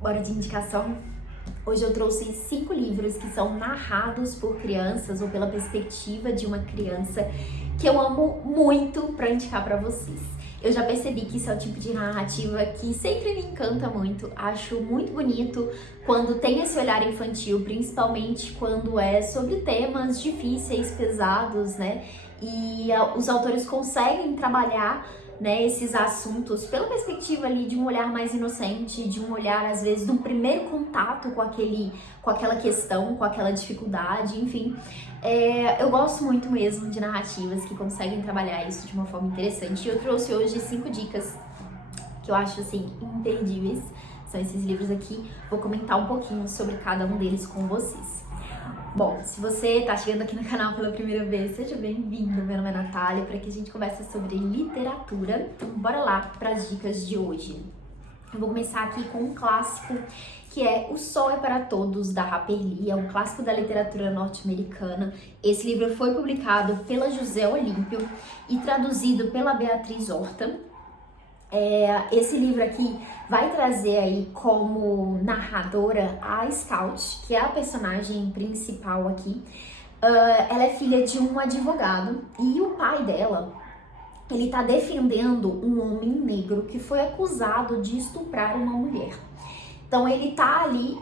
Bora de indicação? Hoje eu trouxe 5 livros que são narrados por crianças ou pela perspectiva de uma criança que eu amo muito para indicar para vocês. Eu já percebi que isso é o tipo de narrativa que sempre me encanta muito, acho muito bonito quando tem esse olhar infantil, principalmente quando é sobre temas difíceis, pesados, né? E os autores conseguem trabalhar, né, esses assuntos pela perspectiva ali de um olhar mais inocente, de um olhar às vezes de um primeiro contato com aquela questão, com aquela dificuldade, enfim. Eu gosto muito mesmo de narrativas que conseguem trabalhar isso de uma forma interessante. E eu trouxe hoje 5 dicas que eu acho assim imperdíveis. São esses livros aqui. Vou comentar um pouquinho sobre cada um deles com vocês. Bom, se você tá chegando aqui no canal pela primeira vez, seja bem-vindo. Meu nome é Natália, para que a gente converse sobre literatura. Então, bora lá para as dicas de hoje. Eu vou começar aqui com um clássico, que é O Sol é para Todos, da Harper Lee. É um clássico da literatura norte-americana. Esse livro foi publicado pela José Olímpio e traduzido pela Beatriz Horta. Esse livro aqui vai trazer aí como narradora a Scout, que é a personagem principal aqui. Ela é filha de um advogado e o pai dela, ele tá defendendo um homem negro que foi acusado de estuprar uma mulher. Então ele tá ali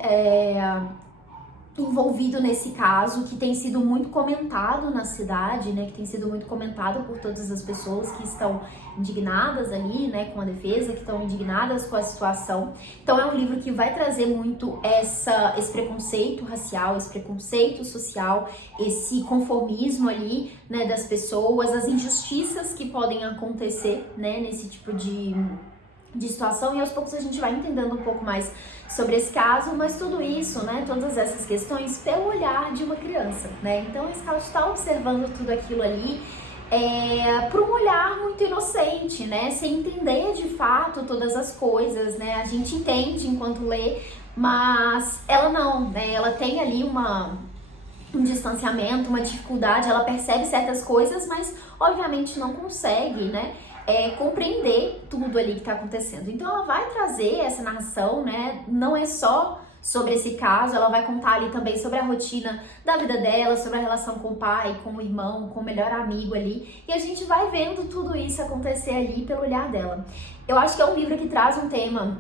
envolvido nesse caso, que tem sido muito comentado na cidade, né, que tem sido muito comentado por todas as pessoas que estão indignadas ali, né, com a defesa, que estão indignadas com a situação. Então é um livro que vai trazer muito esse preconceito racial, esse preconceito social, esse conformismo ali, né, das pessoas, as injustiças que podem acontecer, né, nesse tipo de situação, e aos poucos a gente vai entendendo um pouco mais sobre esse caso, mas tudo isso, né, todas essas questões pelo olhar de uma criança, né? Então a Scout está observando tudo aquilo ali por um olhar muito inocente, né, sem entender de fato todas as coisas, né? A gente entende enquanto lê, mas ela não, né? Ela tem ali um distanciamento, uma dificuldade, ela percebe certas coisas, mas obviamente não consegue, né, compreender tudo ali que está acontecendo. Então ela vai trazer essa narração, né, não é só sobre esse caso, ela vai contar ali também sobre a rotina da vida dela, sobre a relação com o pai, com o irmão, com o melhor amigo ali, e a gente vai vendo tudo isso acontecer ali pelo olhar dela. Eu acho que é um livro que traz um tema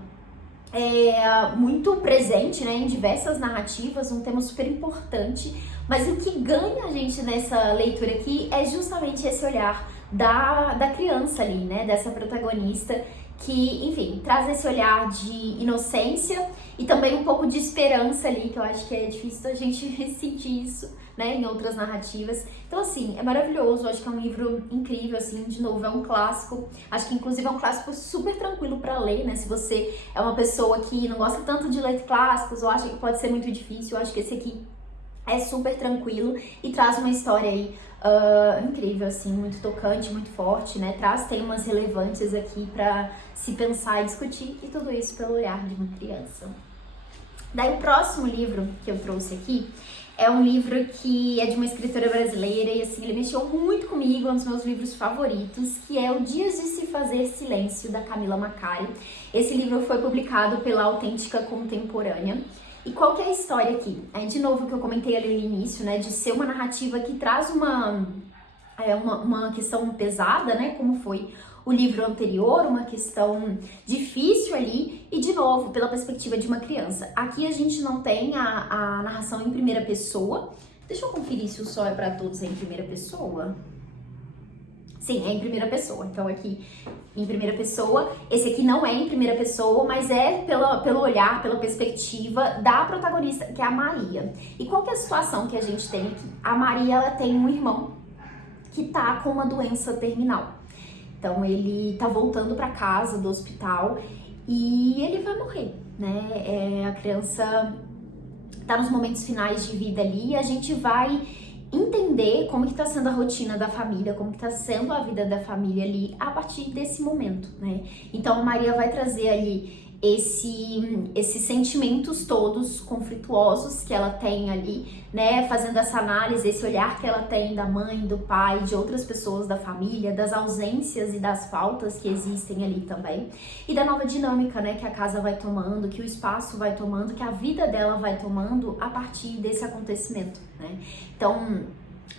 muito presente, né, em diversas narrativas, um tema super importante, mas o que ganha a gente nessa leitura aqui é justamente esse olhar da criança ali, né, dessa protagonista que, enfim, traz esse olhar de inocência e também um pouco de esperança ali, que eu acho que é difícil a gente sentir isso, né, em outras narrativas. Então, assim, é maravilhoso, eu acho que é um livro incrível, assim, de novo, é um clássico, acho que inclusive é um clássico super tranquilo para ler, né, se você é uma pessoa que não gosta tanto de ler clássicos ou acha que pode ser muito difícil, eu acho que esse aqui é super tranquilo e traz uma história aí incrível, assim, muito tocante, muito forte, né? Traz temas relevantes aqui para se pensar e discutir, e tudo isso pelo olhar de uma criança. Daí o próximo livro que eu trouxe aqui é um livro que é de uma escritora brasileira e, assim, ele mexeu muito comigo, é um dos meus livros favoritos, que é O Dias de Se Fazer Silêncio, da Camila Macari. Esse livro foi publicado pela Autêntica Contemporânea. E qual que é a história aqui? De novo, que eu comentei ali no início, né, de ser uma narrativa que traz uma questão pesada, né, como foi o livro anterior, uma questão difícil ali, e de novo, pela perspectiva de uma criança. Aqui a gente não tem a narração em primeira pessoa. Deixa eu conferir se O Sol é para Todos é em primeira pessoa. Sim, é em primeira pessoa. Então aqui em primeira pessoa, esse aqui não é em primeira pessoa, mas é pelo olhar, pela perspectiva da protagonista, que é a Maria. E qual que é a situação que a gente tem aqui? A Maria, ela tem um irmão que tá com uma doença terminal. Então ele tá voltando para casa do hospital e ele vai morrer, né? A criança tá nos momentos finais de vida ali e a gente vai entender como que tá sendo a rotina da família, como que tá sendo a vida da família ali a partir desse momento, né? Então a Maria vai trazer ali esses sentimentos todos conflituosos que ela tem ali, né, fazendo essa análise, esse olhar que ela tem da mãe, do pai, de outras pessoas da família, das ausências e das faltas que existem ali também, e da nova dinâmica, né, que a casa vai tomando, que o espaço vai tomando, que a vida dela vai tomando a partir desse acontecimento, né? Então,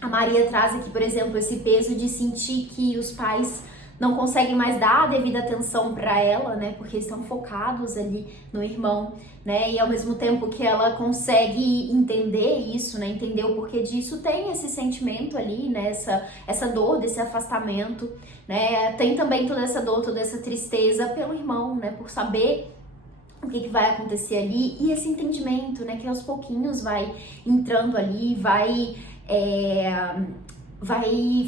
a Maria traz aqui, por exemplo, esse peso de sentir que os pais não conseguem mais dar a devida atenção para ela, né, porque estão focados ali no irmão, né, e ao mesmo tempo que ela consegue entender isso, né, entender o porquê disso, tem esse sentimento ali, né, essa dor desse afastamento, né, tem também toda essa dor, toda essa tristeza pelo irmão, né, por saber o que vai acontecer ali, e esse entendimento, né, que aos pouquinhos vai entrando ali, vai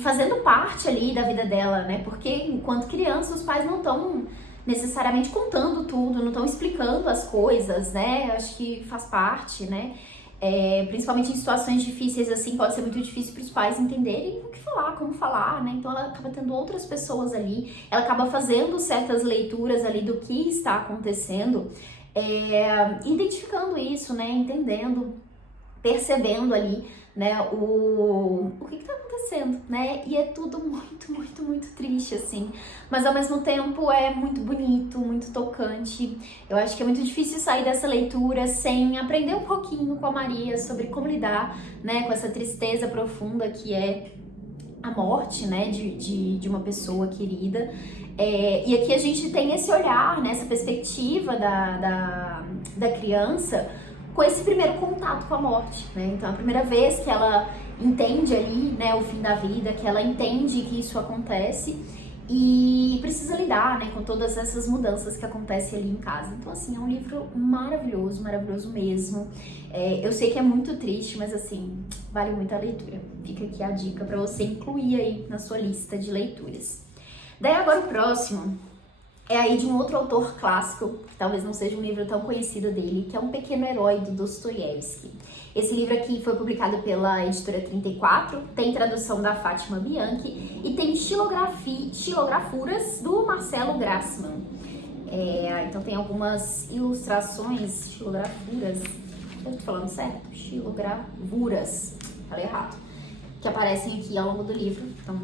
fazendo parte ali da vida dela, né? Porque enquanto criança os pais não estão necessariamente contando tudo, não estão explicando as coisas, né? Acho que faz parte, né? Principalmente em situações difíceis assim, pode ser muito difícil para os pais entenderem o que falar, como falar, né? Então ela acaba tendo outras pessoas ali, ela acaba fazendo certas leituras ali do que está acontecendo, identificando isso, né? Entendendo, percebendo ali, né, o que tá acontecendo, né, e é tudo muito, muito, muito triste, assim, mas ao mesmo tempo é muito bonito, muito tocante. Eu acho que é muito difícil sair dessa leitura sem aprender um pouquinho com a Maria sobre como lidar, né, com essa tristeza profunda que é a morte, né, de uma pessoa querida. E aqui a gente tem esse olhar, né, essa perspectiva da criança com esse primeiro contato com a morte, né? Então, a primeira vez que ela entende ali, né, o fim da vida, que ela entende que isso acontece e precisa lidar, né, com todas essas mudanças que acontecem ali em casa. Então, assim, é um livro maravilhoso, maravilhoso mesmo. Eu sei que é muito triste, mas, assim, vale muito a leitura. Fica aqui a dica para você incluir aí na sua lista de leituras. Daí, agora o próximo é aí de um outro autor clássico, que talvez não seja um livro tão conhecido dele, que é Um Pequeno Herói, do Dostoiévski. Esse livro aqui foi publicado pela editora 34, tem tradução da Fátima Bianchi e tem xilografuras do Marcelo Grassmann. Então tem algumas ilustrações, xilografuras, eu tô falando certo? Xilogravuras, falei errado, que aparecem aqui ao longo do livro, então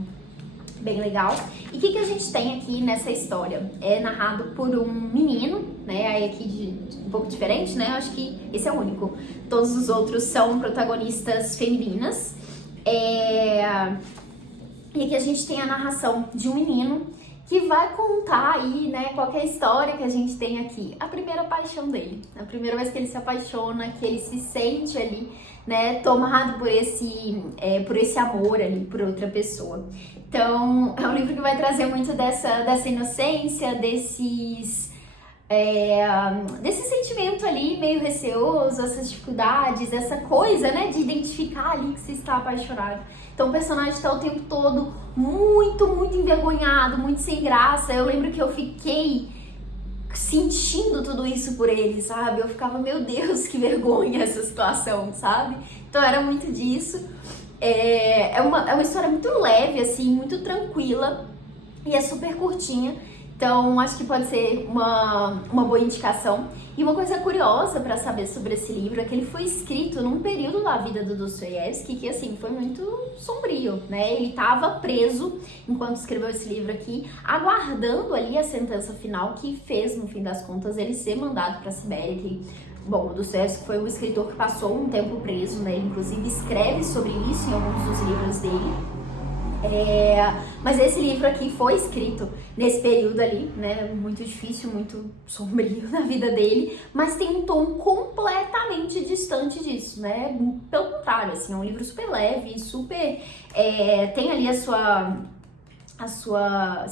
bem legal. E o que a gente tem aqui nessa história? É narrado por um menino, né? Aí aqui um pouco diferente, né? Eu acho que esse é o único. Todos os outros são protagonistas femininas. E aqui a gente tem a narração de um menino que vai contar aí, né, qualquer história que a gente tem aqui. A primeira paixão dele, a primeira vez que ele se apaixona, que ele se sente ali, né, tomado por esse amor ali, por outra pessoa. Então, é um livro que vai trazer muito dessa inocência, desse sentimento ali meio receoso, essas dificuldades, essa coisa, né, de identificar ali que você está apaixonado. Então o personagem está o tempo todo muito, muito envergonhado, muito sem graça. Eu lembro que eu fiquei sentindo tudo isso por ele, sabe? Eu ficava, meu Deus, que vergonha essa situação, sabe? Então era muito disso. É uma história muito leve, assim, muito tranquila e é super curtinha. Então, acho que pode ser uma boa indicação. E uma coisa curiosa para saber sobre esse livro é que ele foi escrito num período da vida do Dostoiévski que, assim, foi muito sombrio, né? Ele estava preso enquanto escreveu esse livro aqui, aguardando ali a sentença final que fez, no fim das contas, ele ser mandado para a Sibéria. Bom, o Dostoiévski foi um escritor que passou um tempo preso, né? Ele, inclusive, escreve sobre isso em alguns dos livros dele. Mas esse livro aqui foi escrito nesse período ali, né, muito difícil, muito sombrio na vida dele, mas tem um tom completamente distante disso, né, pelo contrário, assim, é um livro super leve, super, tem ali seu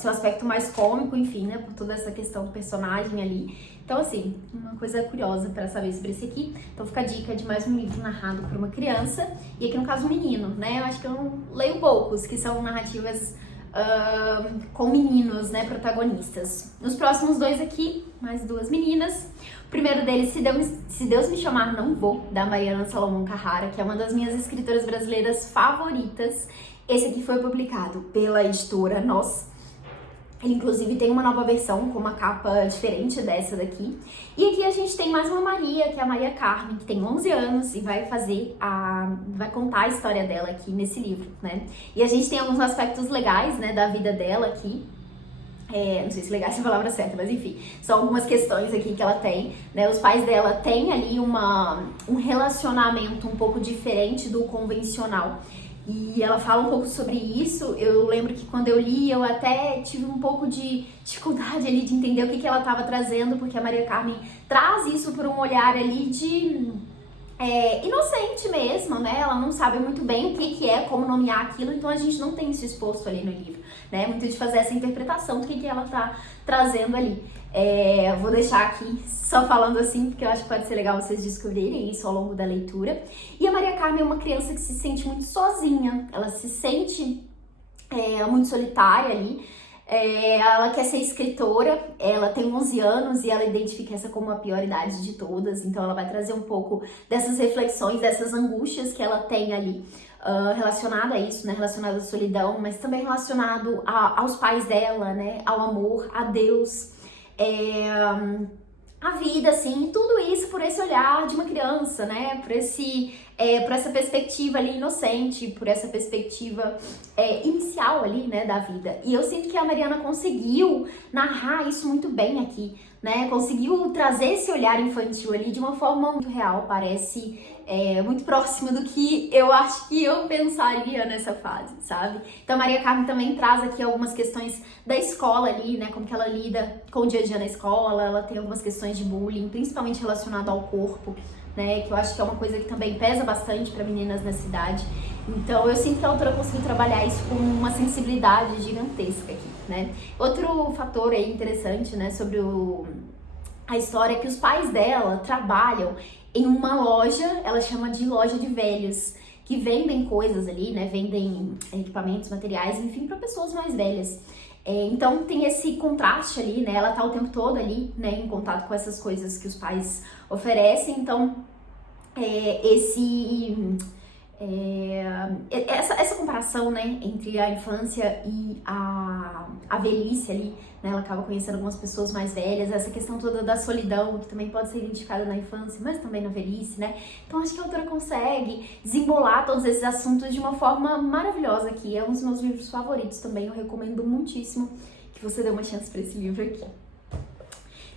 aspecto mais cômico, enfim, né, por toda essa questão do personagem ali. Então, assim, uma coisa curiosa para saber sobre esse aqui. Então fica a dica de mais um livro narrado por uma criança, e aqui no caso um menino, né? Eu acho que eu não leio poucos, que são narrativas com meninos, né, protagonistas. Nos próximos dois aqui, mais duas meninas. O primeiro deles, Se Deus Me Chamar Não Vou, da Mariana Salomão Carrara, que é uma das minhas escritoras brasileiras favoritas. Esse aqui foi publicado pela editora Nós. Ele, inclusive, tem uma nova versão com uma capa diferente dessa daqui. E aqui a gente tem mais uma Maria, que é a Maria Carmen, que tem 11 anos e vai contar a história dela aqui nesse livro, né? E a gente tem alguns aspectos legais, né, da vida dela aqui. Não sei se legal é a palavra certa, mas enfim, são algumas questões aqui que ela tem, né? Os pais dela têm ali um relacionamento um pouco diferente do convencional. E ela fala um pouco sobre isso. Eu lembro que quando eu li, eu até tive um pouco de dificuldade ali de entender o que ela estava trazendo, porque a Maria Carmen traz isso por um olhar ali de inocente mesmo, né? Ela não sabe muito bem o que é, como nomear aquilo, então a gente não tem isso exposto ali no livro, né? Muito de fazer essa interpretação do que ela tá trazendo ali. Vou deixar aqui só falando assim, porque eu acho que pode ser legal vocês descobrirem isso ao longo da leitura. E a Maria Carmen é uma criança que se sente muito sozinha, ela se sente muito solitária ali. Ela quer ser escritora, ela tem 11 anos e ela identifica essa como a pior idade de todas, então ela vai trazer um pouco dessas reflexões, dessas angústias que ela tem ali, relacionada a isso, né, relacionada à solidão, mas também relacionado aos pais dela, né, ao amor, a Deus, a vida, assim, tudo isso por esse olhar de uma criança, né, por essa perspectiva ali inocente, por essa perspectiva inicial ali, né, da vida. E eu sinto que a Mariana conseguiu narrar isso muito bem aqui, né, conseguiu trazer esse olhar infantil ali de uma forma muito real, parece muito próxima do que eu acho que eu pensaria nessa fase, sabe? Então a Maria Carmen também traz aqui algumas questões da escola ali, né, como que ela lida com o dia a dia na escola, ela tem algumas questões de bullying, principalmente relacionado ao corpo, né, que eu acho que é uma coisa que também pesa bastante para meninas na cidade. Então eu sinto que a autora conseguiu trabalhar isso com uma sensibilidade gigantesca aqui, né. Outro fator aí interessante, né, sobre a história é que os pais dela trabalham em uma loja, ela chama de loja de velhos, que vendem coisas ali, né, vendem equipamentos, materiais, enfim, para pessoas mais velhas. Então tem esse contraste ali, né, ela tá o tempo todo ali, né, em contato com essas coisas que os pais oferecem, então essa comparação, né, entre a infância e a velhice ali, né, ela acaba conhecendo algumas pessoas mais velhas, essa questão toda da solidão, que também pode ser identificada na infância, mas também na velhice, né, então acho que a autora consegue desembolar todos esses assuntos de uma forma maravilhosa aqui, é um dos meus livros favoritos também, eu recomendo muitíssimo que você dê uma chance para esse livro aqui.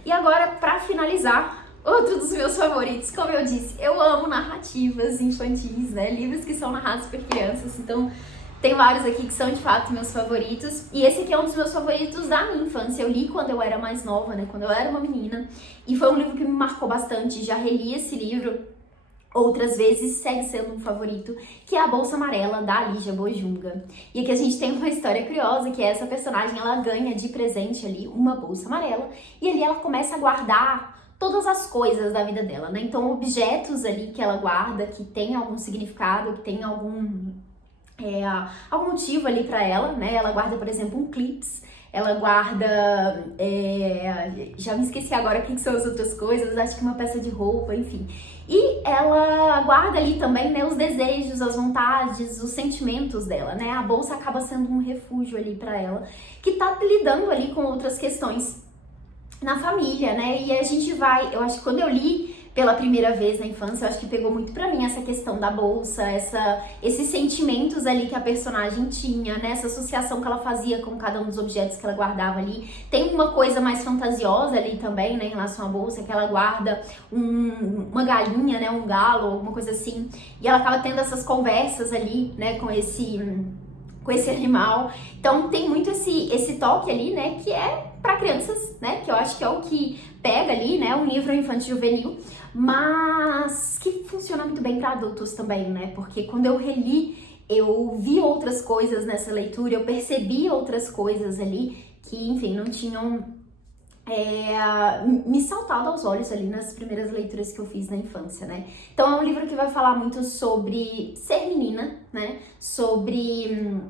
E agora, para finalizar, outro dos meus favoritos, como eu disse, eu amo narrativas infantis, né, livros que são narrados por crianças, então tem vários aqui que são de fato meus favoritos, e esse aqui é um dos meus favoritos da minha infância, eu li quando eu era mais nova, né, quando eu era uma menina, e foi um livro que me marcou bastante, já reli esse livro outras vezes, segue sendo um favorito, que é A Bolsa Amarela, da Lígia Bojunga. E aqui a gente tem uma história curiosa, que é essa personagem, ela ganha de presente ali uma bolsa amarela, e ali ela começa a guardar todas as coisas da vida dela, né? Então, objetos ali que ela guarda, que tem algum significado, que tem algum motivo ali pra ela, né? Ela guarda, por exemplo, um clips, ela guarda, já me esqueci agora o que são as outras coisas, acho que uma peça de roupa, enfim. E ela guarda ali também, né, os desejos, as vontades, os sentimentos dela, né? A bolsa acaba sendo um refúgio ali pra ela, que tá lidando ali com outras questões na família, né? E a gente eu acho que quando eu li pela primeira vez na infância, eu acho que pegou muito pra mim essa questão da bolsa, esses sentimentos ali que a personagem tinha, né? Essa associação que ela fazia com cada um dos objetos que ela guardava ali. Tem uma coisa mais fantasiosa ali também, né, em relação à bolsa, que ela guarda uma galinha, né, um galo, alguma coisa assim. E ela acaba tendo essas conversas ali, né, com esse animal. Então tem muito esse toque ali, né, que é para crianças, né, que eu acho que é o que pega ali, né, um livro infantil juvenil, mas que funciona muito bem para adultos também, né, porque quando eu reli, eu vi outras coisas nessa leitura, eu percebi outras coisas ali que, enfim, não tinham me saltado aos olhos ali nas primeiras leituras que eu fiz na infância, né. Então é um livro que vai falar muito sobre ser menina, né, sobre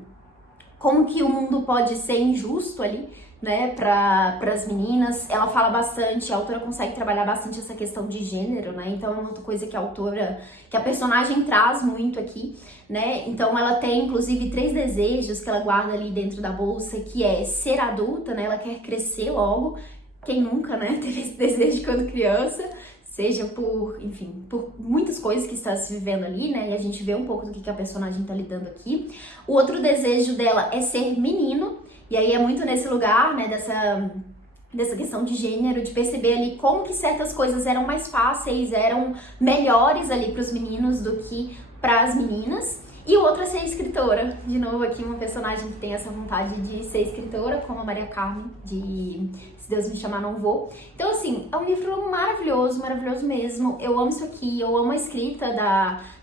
como que o mundo pode ser injusto ali, né, para as meninas. Ela fala bastante, a autora consegue trabalhar bastante essa questão de gênero, né? Então é uma outra coisa que a personagem traz muito aqui, né? Então ela tem inclusive 3 desejos que ela guarda ali dentro da bolsa, que é ser adulta, né? Ela quer crescer logo. Quem nunca, né, teve esse desejo quando criança? Seja por, enfim, por muitas coisas que está se vivendo ali, né? E a gente vê um pouco do que a personagem está lidando aqui. O outro desejo dela é ser menino, e aí é muito nesse lugar, né, dessa questão de gênero, de perceber ali como que certas coisas eram mais fáceis, eram melhores ali para os meninos do que para as meninas. E o outro é ser escritora. De novo aqui uma personagem que tem essa vontade de ser escritora, como a Maria Carmen, de Se Deus Me Chamar Não Vou. Então assim, é um livro maravilhoso, maravilhoso mesmo. Eu amo isso aqui, eu amo a escrita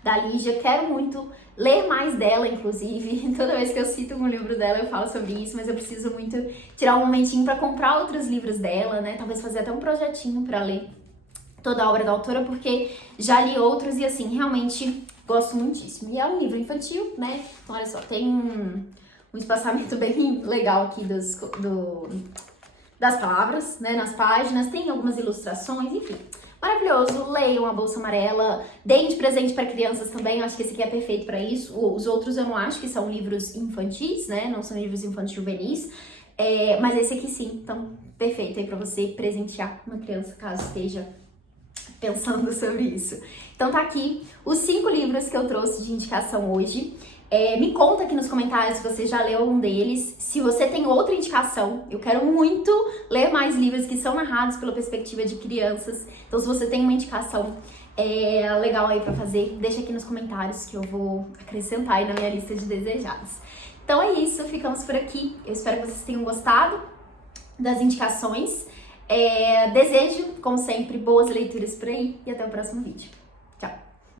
da Lígia, quero muito ler mais dela, inclusive. Toda vez que eu cito um livro dela eu falo sobre isso, mas eu preciso muito tirar um momentinho para comprar outros livros dela, né? Talvez fazer até um projetinho para ler toda a obra da autora, porque já li outros e assim, realmente gosto muitíssimo. E é um livro infantil, né? Então olha só, tem um espaçamento bem legal aqui das palavras, né? Nas páginas, tem algumas ilustrações, enfim. Maravilhoso, leiam A Bolsa Amarela, deem de presente para crianças também, eu acho que esse aqui é perfeito para isso. Os outros eu não acho que são livros infantis, né? Não são livros infantis juvenis. Mas esse aqui sim, então perfeito aí para você presentear uma criança caso esteja pensando sobre isso. Então tá aqui os 5 livros que eu trouxe de indicação hoje. Me conta aqui nos comentários se você já leu algum deles. Se você tem outra indicação, eu quero muito ler mais livros que são narrados pela perspectiva de crianças. Então se você tem uma indicação legal aí pra fazer, deixa aqui nos comentários que eu vou acrescentar aí na minha lista de desejados. Então é isso, ficamos por aqui. Eu espero que vocês tenham gostado das indicações. Desejo, como sempre, boas leituras por aí e até o próximo vídeo.